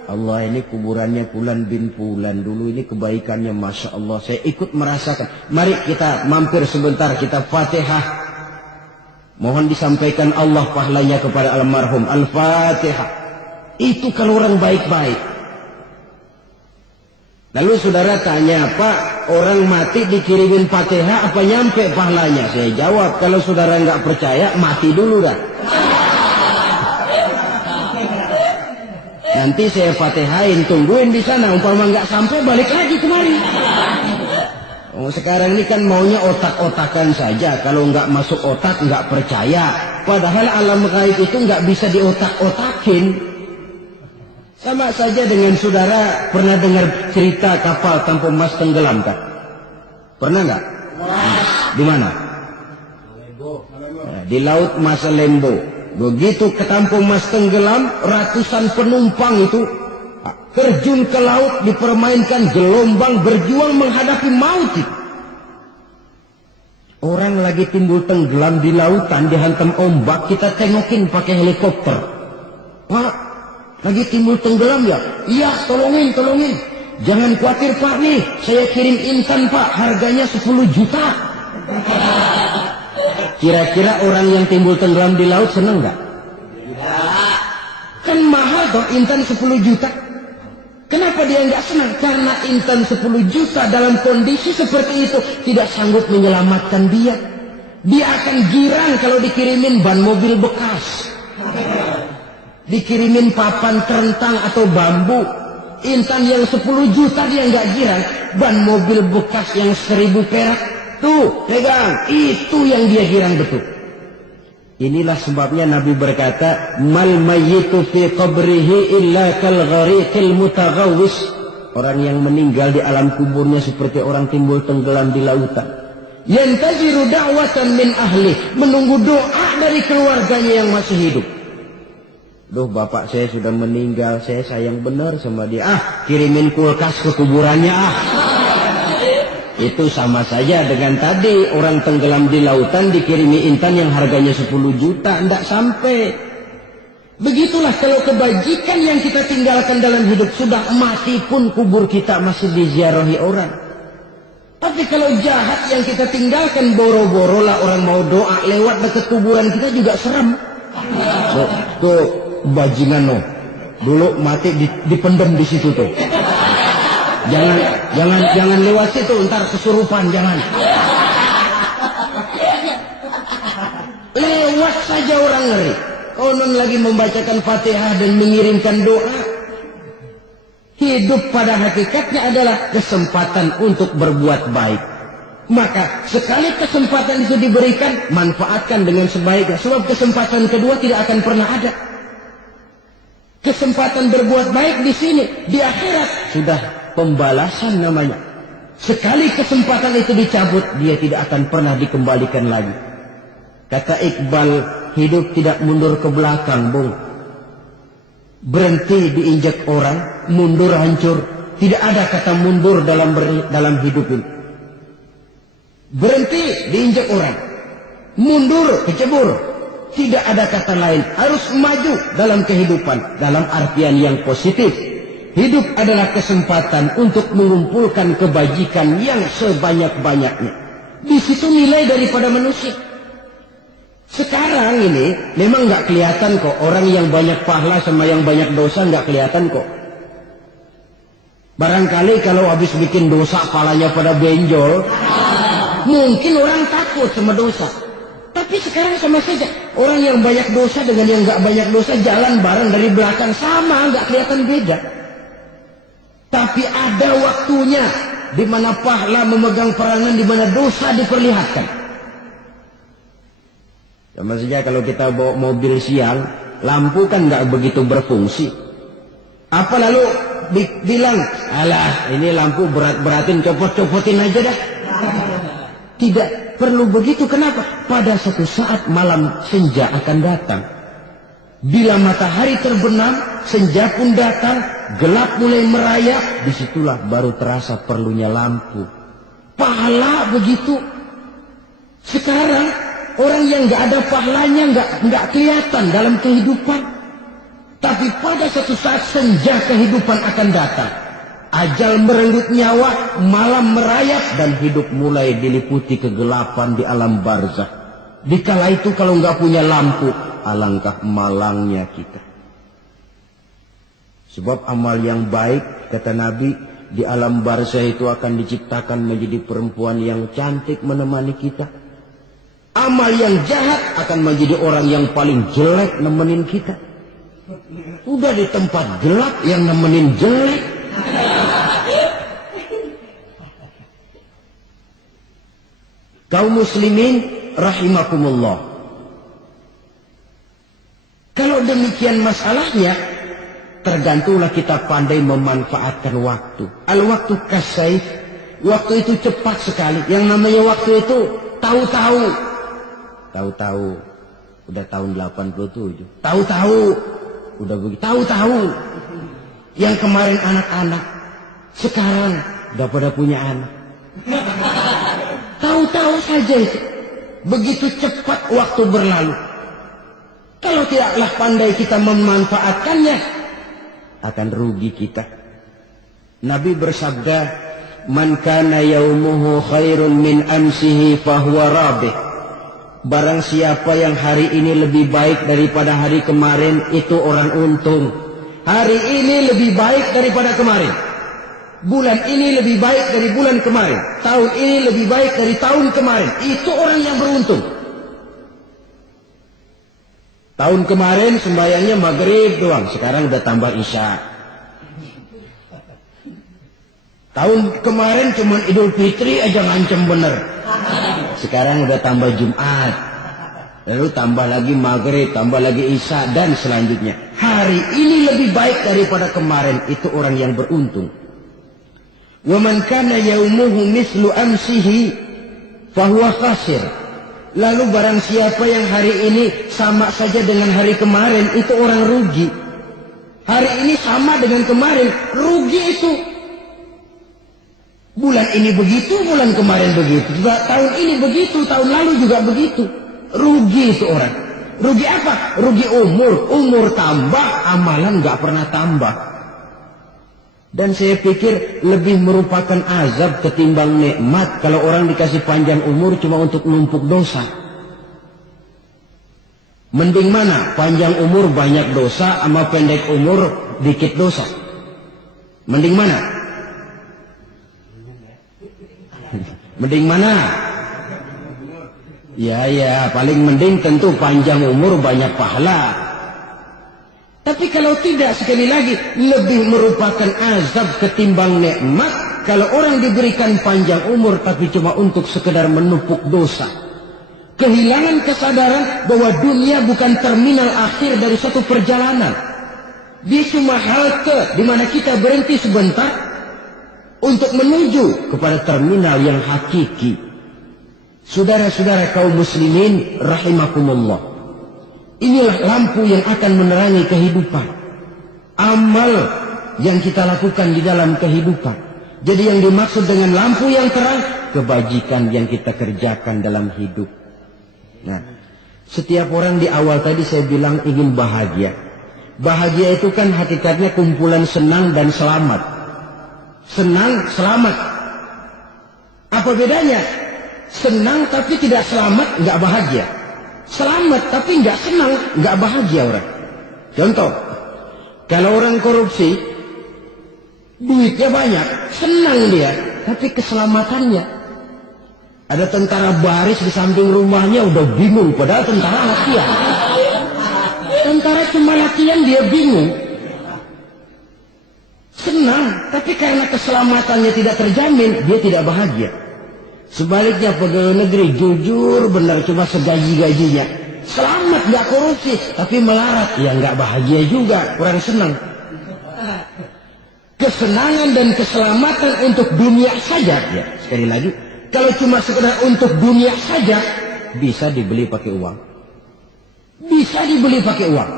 Allah ini kuburannya Fulan bin Fulan. Dulu ini kebaikannya Masya Allah. Saya ikut merasakan. Mari kita mampir sebentar, kita Fatihah. Mohon disampaikan Allah pahalanya kepada almarhum. Al-Fatihah. Itu kalau orang baik-baik. Lalu saudara tanya, Pak, orang mati dikirimin Fatihah apa nyampe pahalanya? Saya jawab, kalau saudara nggak percaya, mati dulu dah. Nanti saya Fatihain, tungguin di sana. Umpama nggak sampai, balik lagi kemari. Oh, sekarang ini kan maunya otak-otakan saja. Kalau nggak masuk otak, nggak percaya. Padahal alam gaib itu nggak bisa diotak-otakin. Sama saja dengan saudara pernah dengar cerita kapal Tampung Mas tenggelam kan? Pernah nggak? Di mana? Di Laut Mas Lembo. Begitu ke Tampung Mas tenggelam, ratusan penumpang itu terjun ke laut, dipermainkan gelombang, berjuang menghadapi maut. Orang lagi timbul tenggelam di lautan, dihantam ombak, kita tengokin pakai helikopter. Wah, lagi timbul tenggelam ya? Iya, tolongin. Jangan khawatir Pak nih, saya kirim intan Pak, harganya 10 juta. Kira-kira orang yang timbul tenggelam di laut seneng nggak? Kan mahal toh intan 10 juta. Kenapa dia nggak senang? Karena intan 10 juta dalam kondisi seperti itu tidak sanggup menyelamatkan dia. Dia akan girang kalau dikirimin ban mobil bekas, dikirimin papan terentang atau bambu. Intan yang 10 juta dia nggak girang. Ban mobil bekas yang 1000 perak, tuh pegang, itu yang dia girang betul. Inilah sebabnya Nabi berkata, mal mayyitu fi qabrihi illa kal ghariqil mutaghawwis. Orang yang meninggal di alam kuburnya seperti orang timbul tenggelam di lautan. Yantaziru da'watan min ahli, menunggu doa dari keluarganya yang masih hidup. Duh, bapak saya sudah meninggal, saya sayang benar sama dia. Kirimin kulkas ke kuburannya Itu sama saja dengan tadi orang tenggelam di lautan dikirimi intan yang harganya 10 juta, tidak sampai. Begitulah kalau kebajikan yang kita tinggalkan dalam hidup, sudah mati pun kubur kita masih diziarahi orang. Tapi kalau jahat yang kita tinggalkan, boro-boro lah orang mau doa lewat dekat kuburan kita juga serem. Tuh bajingan no, dulu mati dipendam di situ tuh. Jangan lewat situ, ntar kesurupan, jangan. Lewat saja orang ngeri. Konon lagi membacakan Fatihah dan mengirimkan doa. Hidup pada hakikatnya adalah kesempatan untuk berbuat baik. Maka sekali kesempatan itu diberikan, manfaatkan dengan sebaiknya. Sebab kesempatan kedua tidak akan pernah ada. Kesempatan berbuat baik di sini, di akhirat sudah pembalasan namanya. Sekali kesempatan itu dicabut, dia tidak akan pernah dikembalikan lagi. Kata Iqbal, hidup tidak mundur ke belakang, Bung. Berhenti diinjak orang, mundur hancur. Tidak ada kata mundur dalam hidup ini. Berhenti diinjak orang, mundur kecebur. Tidak ada kata lain. Harus maju dalam kehidupan, dalam artian yang positif. Hidup adalah kesempatan untuk mengumpulkan kebajikan yang sebanyak-banyaknya. Di situ nilai daripada manusia. Sekarang ini memang nggak kelihatan kok, orang yang banyak pahala sama yang banyak dosa nggak kelihatan kok. Barangkali kalau habis bikin dosa palanya pada benjol, mungkin orang takut sama dosa. Tapi sekarang sama saja, orang yang banyak dosa dengan yang nggak banyak dosa jalan bareng dari belakang sama, nggak kelihatan beda. Tapi ada waktunya di mana pahala memegang peranan, di mana dosa diperlihatkan. Sama saja kalau kita bawa mobil siang, lampu kan nggak begitu berfungsi. Apa lalu bilang, alah ini lampu berat-beratin, copot-copotin aja dah. Tidak perlu begitu. Kenapa? Pada suatu saat malam senja akan datang. Bila matahari terbenam, senja pun datang, gelap mulai merayap, disitulah baru terasa perlunya lampu. Pahala begitu. Sekarang orang yang nggak ada pahalanya nggak kelihatan dalam kehidupan. Tapi pada suatu saat senja kehidupan akan datang. Ajal merenggut nyawa, malam merayap, dan hidup mulai diliputi kegelapan di alam barzakh. Dikala itu kalau nggak punya lampu, alangkah malangnya kita. Sebab amal yang baik, kata Nabi, di alam barzakh itu akan diciptakan menjadi perempuan yang cantik menemani kita. Amal yang jahat akan menjadi orang yang paling jelek nemenin kita. Udah di tempat gelap yang nemenin jelek. Kaum muslimin rahimakumullah. Kalau demikian masalahnya, tergantunglah kita pandai memanfaatkan waktu. Al-waktu kasaif, waktu itu cepat sekali. Yang namanya waktu itu tahu-tahu udah tahun 87. Tahu-tahu udah begitu. Tahu-tahu yang kemarin anak-anak, sekarang udah pada punya anak. Tahu-tahu saja itu. Begitu cepat waktu berlalu. Kalau tidaklah pandai kita memanfaatkannya, akan rugi kita. Nabi bersabda, "Man kana yaumuhu khairun min amsihi fahuwa rabih." Barang siapa yang hari ini lebih baik daripada hari kemarin, itu orang untung. Hari ini lebih baik daripada kemarin. Bulan ini lebih baik dari bulan kemarin. Tahun ini lebih baik dari tahun kemarin. Itu orang yang beruntung. Tahun kemarin sembahyangnya maghrib doang, sekarang udah tambah isya. Tahun kemarin cuma Idul Fitri aja ngancem bener. Sekarang udah tambah Jumat. Lalu tambah lagi maghrib, tambah lagi isya, dan selanjutnya. Hari ini lebih baik daripada kemarin. Itu orang yang beruntung. Wa man kana yaumuhu mislu amsihi fahuwa khasir. Lalu barang siapa yang hari ini sama saja dengan hari kemarin, itu orang rugi. Hari ini sama dengan kemarin, rugi itu. Bulan ini begitu, bulan kemarin begitu. Tahun ini begitu, tahun lalu juga begitu. Rugi itu orang. Rugi apa? Rugi umur. Umur tambah, amalan nggak pernah tambah. Dan saya pikir lebih merupakan azab ketimbang nikmat kalau orang dikasih panjang umur cuma untuk numpuk dosa. Mending mana? Panjang umur banyak dosa sama pendek umur dikit dosa. Mending mana? Mending mana? Ya, paling mending tentu panjang umur banyak pahala. Tapi Tapi kalau tidak, sekali lagi, lebih merupakan azab ketimbang nikmat kalau orang diberikan panjang umur tapi cuma untuk sekedar menumpuk dosa. Kehilangan kesadaran bahwa dunia bukan terminal akhir dari suatu perjalanan. Dia cuma halte di mana kita berhenti sebentar untuk menuju kepada terminal yang hakiki. Saudara-saudara kaum muslimin rahimakumullah. Inilah lampu yang akan menerangi kehidupan. Amal yang kita lakukan di dalam kehidupan. Jadi yang dimaksud dengan lampu yang terang, kebajikan yang kita kerjakan dalam hidup. Nah, setiap orang di awal tadi saya bilang ingin bahagia. Bahagia itu kan hakikatnya kumpulan senang dan selamat. Senang, selamat. Apa bedanya? Senang tapi tidak selamat, nggak bahagia. Selamat tapi nggak senang, nggak bahagia orang. Contoh, kalau orang korupsi, duitnya banyak, senang dia, tapi keselamatannya. Ada tentara baris di samping rumahnya udah bingung, padahal tentara latihan. Tentara cuma latihan dia bingung. Senang, tapi karena keselamatannya tidak terjamin, dia tidak bahagia. Sebaliknya pegawai negeri jujur benar cuma segaji-gajinya, selamat nggak korupsi tapi melarat, ya nggak bahagia juga, kurang senang. Kesenangan dan keselamatan untuk dunia saja, ya sekali lagi, kalau cuma sekedar untuk dunia saja bisa dibeli pakai uang, bisa dibeli pakai uang.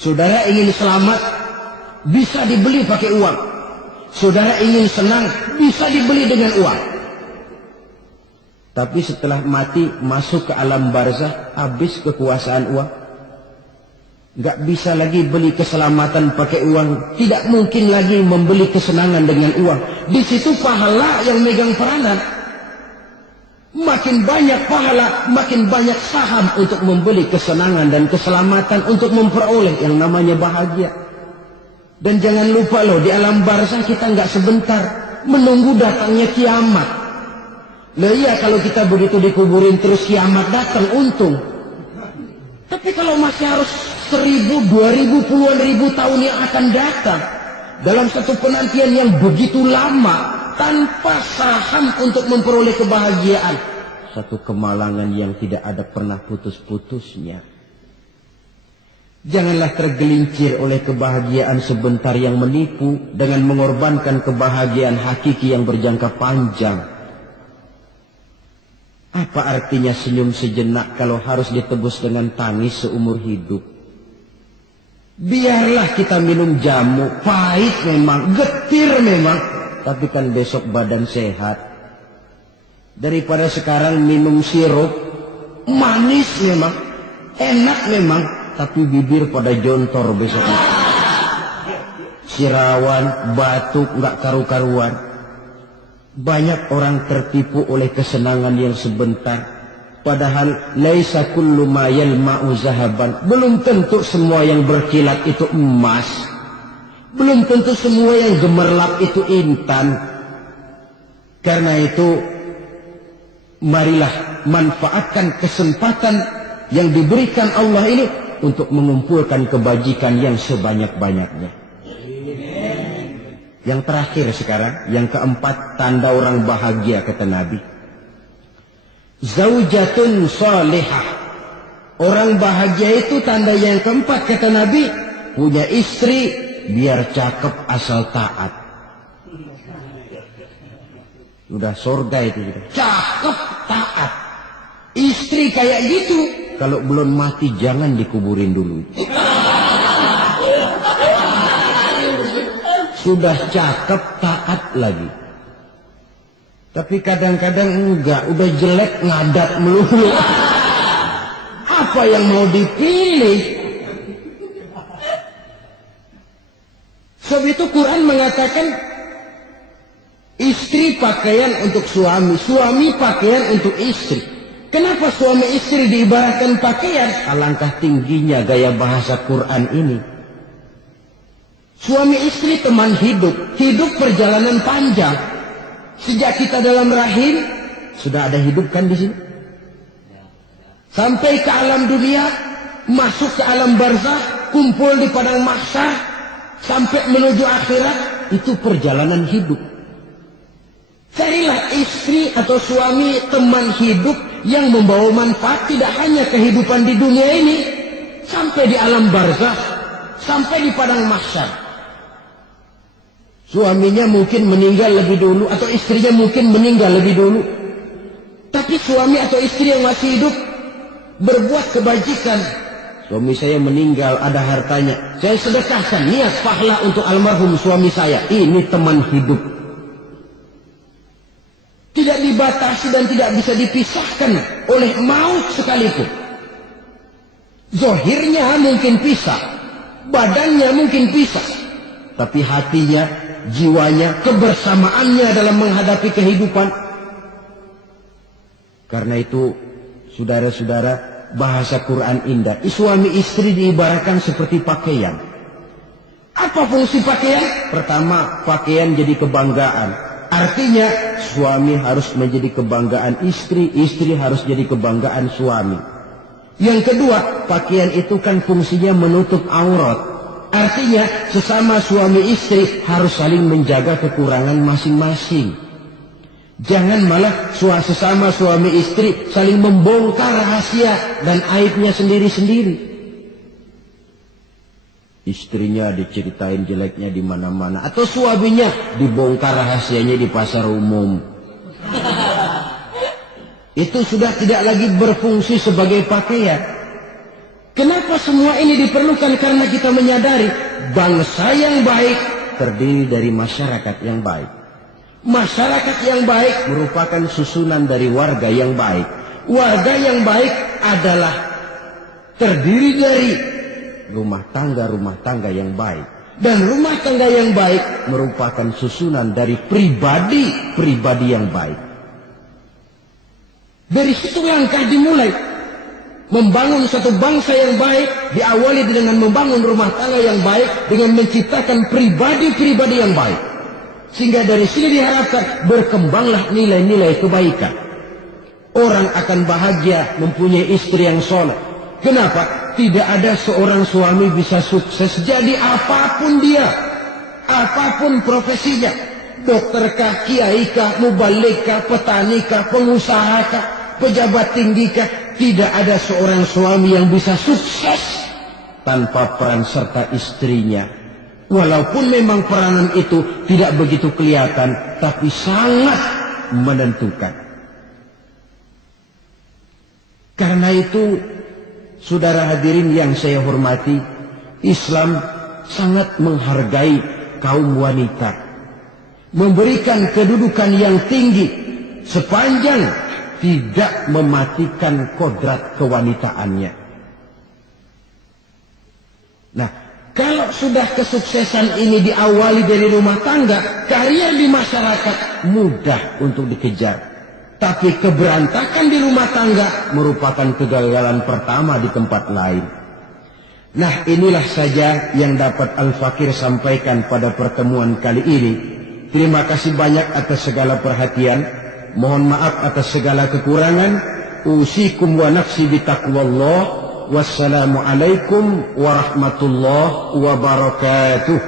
Saudara ingin selamat bisa dibeli pakai uang, saudara ingin senang bisa dibeli dengan uang. Tapi setelah mati masuk ke alam barzah, habis kekuasaan uang. Nggak bisa lagi beli keselamatan pakai uang. Tidak mungkin lagi membeli kesenangan dengan uang. Di situ pahala yang megang peranan. Makin banyak pahala, makin banyak saham untuk membeli kesenangan dan keselamatan untuk memperoleh yang namanya bahagia. Dan jangan lupa loh, di alam barzah kita nggak sebentar menunggu datangnya kiamat. Nah iya, kalau kita begitu dikuburin terus kiamat datang, untung. Tapi kalau masih harus 1000, 2000, puluhan ribu tahun yang akan datang dalam satu penantian yang begitu lama tanpa saham untuk memperoleh kebahagiaan, satu kemalangan yang tidak ada pernah putus-putusnya. Janganlah tergelincir oleh kebahagiaan sebentar yang menipu dengan mengorbankan kebahagiaan hakiki yang berjangka panjang. Apa artinya senyum sejenak kalau harus ditebus dengan tangis seumur hidup? Biarlah kita minum jamu, pahit memang, getir memang, tapi kan besok badan sehat. Daripada sekarang minum sirup, manis memang, enak memang, tapi bibir pada jontor besoknya. Sirawan, batuk, nggak karu-karuan. Banyak orang tertipu oleh kesenangan yang sebentar. Padahal laisa kullu ma yalma'u zahaban. Belum tentu semua yang berkilat itu emas. Belum tentu semua yang gemerlap itu intan. Karena itu, marilah manfaatkan kesempatan yang diberikan Allah ini untuk mengumpulkan kebajikan yang sebanyak-banyaknya. Yang terakhir sekarang, yang keempat, tanda orang bahagia kata Nabi. Zaujatun salihah. Orang bahagia itu tanda yang keempat kata Nabi, punya istri biar cakep asal taat. Sudah surga itu. Cakep taat. Istri kayak gitu, kalau belum mati jangan dikuburin dulu. Sudah cakep taat lagi. Tapi kadang-kadang enggak, udah jelek ngadat melulu. Apa yang mau dipilih? Sebab itu Quran mengatakan istri pakaian untuk suami, suami pakaian untuk istri. Kenapa suami istri diibaratkan pakaian? Alangkah tingginya gaya bahasa Quran ini. Suami istri teman hidup, hidup perjalanan panjang. Sejak kita dalam rahim sudah ada hidup kan di sini. Sampai ke alam dunia, masuk ke alam barzah, kumpul di padang mahsyar, sampai menuju akhirat, itu perjalanan hidup. Carilah istri atau suami, teman hidup yang membawa manfaat tidak hanya kehidupan di dunia ini, sampai di alam barzakh, sampai di padang mahsyar. Suaminya mungkin meninggal lebih dulu, atau istrinya mungkin meninggal lebih dulu. Tapi suami atau istri yang masih hidup berbuat kebajikan. Suami saya meninggal, ada hartanya, saya sedekahkan, niat pahala untuk almarhum suami saya. Ini teman hidup. Tidak dibatasi dan tidak bisa dipisahkan oleh maut sekalipun. Zohirnya mungkin pisah, badannya mungkin pisah, tapi hatinya, jiwanya, kebersamaannya dalam menghadapi kehidupan. Karena itu, saudara-saudara, bahasa Quran indah. Suami istri diibaratkan seperti pakaian. Apa fungsi pakaian? Pertama, pakaian jadi kebanggaan. Artinya, suami harus menjadi kebanggaan istri, istri harus jadi kebanggaan suami. Yang kedua, pakaian itu kan fungsinya menutup aurat. Artinya, sesama suami istri harus saling menjaga kekurangan masing-masing. Jangan malah sesama suami istri saling membongkar rahasia dan aibnya sendiri-sendiri. Istrinya diceritain jeleknya di mana-mana, atau suaminya dibongkar rahasianya di pasar umum. Itu sudah tidak lagi berfungsi sebagai pakaian. Kenapa semua ini diperlukan? Karena kita menyadari bangsa yang baik terdiri dari masyarakat yang baik. Masyarakat yang baik merupakan susunan dari warga yang baik. Warga yang baik adalah terdiri dari rumah tangga yang baik. Dan rumah tangga yang baik merupakan susunan dari pribadi yang baik. Dari situ langkah dimulai. Membangun satu bangsa yang baik diawali dengan membangun rumah tangga yang baik, dengan menciptakan pribadi-pribadi yang baik. Sehingga dari sini diharapkan berkembanglah nilai-nilai kebaikan. Orang akan bahagia mempunyai istri yang soleh. Kenapa? Tidak ada seorang suami bisa sukses jadi apapun dia. Apapun profesinya. Dokterkah, kiaikah, mubalikah, petanikah, pengusahakah, pejabat tinggikah. Tidak ada seorang suami yang bisa sukses tanpa peran serta istrinya. Walaupun memang peranan itu tidak begitu kelihatan, tapi sangat menentukan. Karena itu, saudara hadirin yang saya hormati, Islam sangat menghargai kaum wanita. Memberikan kedudukan yang tinggi sepanjang tidak mematikan kodrat kewanitaannya. Nah, kalau sudah kesuksesan ini diawali dari rumah tangga, karir di masyarakat mudah untuk dikejar. Tapi keberantakan di rumah tangga merupakan kegagalan pertama di tempat lain. Nah, inilah saja yang dapat Al-Fakir sampaikan pada pertemuan kali ini. Terima kasih banyak atas segala perhatian. Mohon maaf atas segala kekurangan. Usikum wa nafsi bitaqwallah. Wassalamualaikum warahmatullahi wabarakatuh.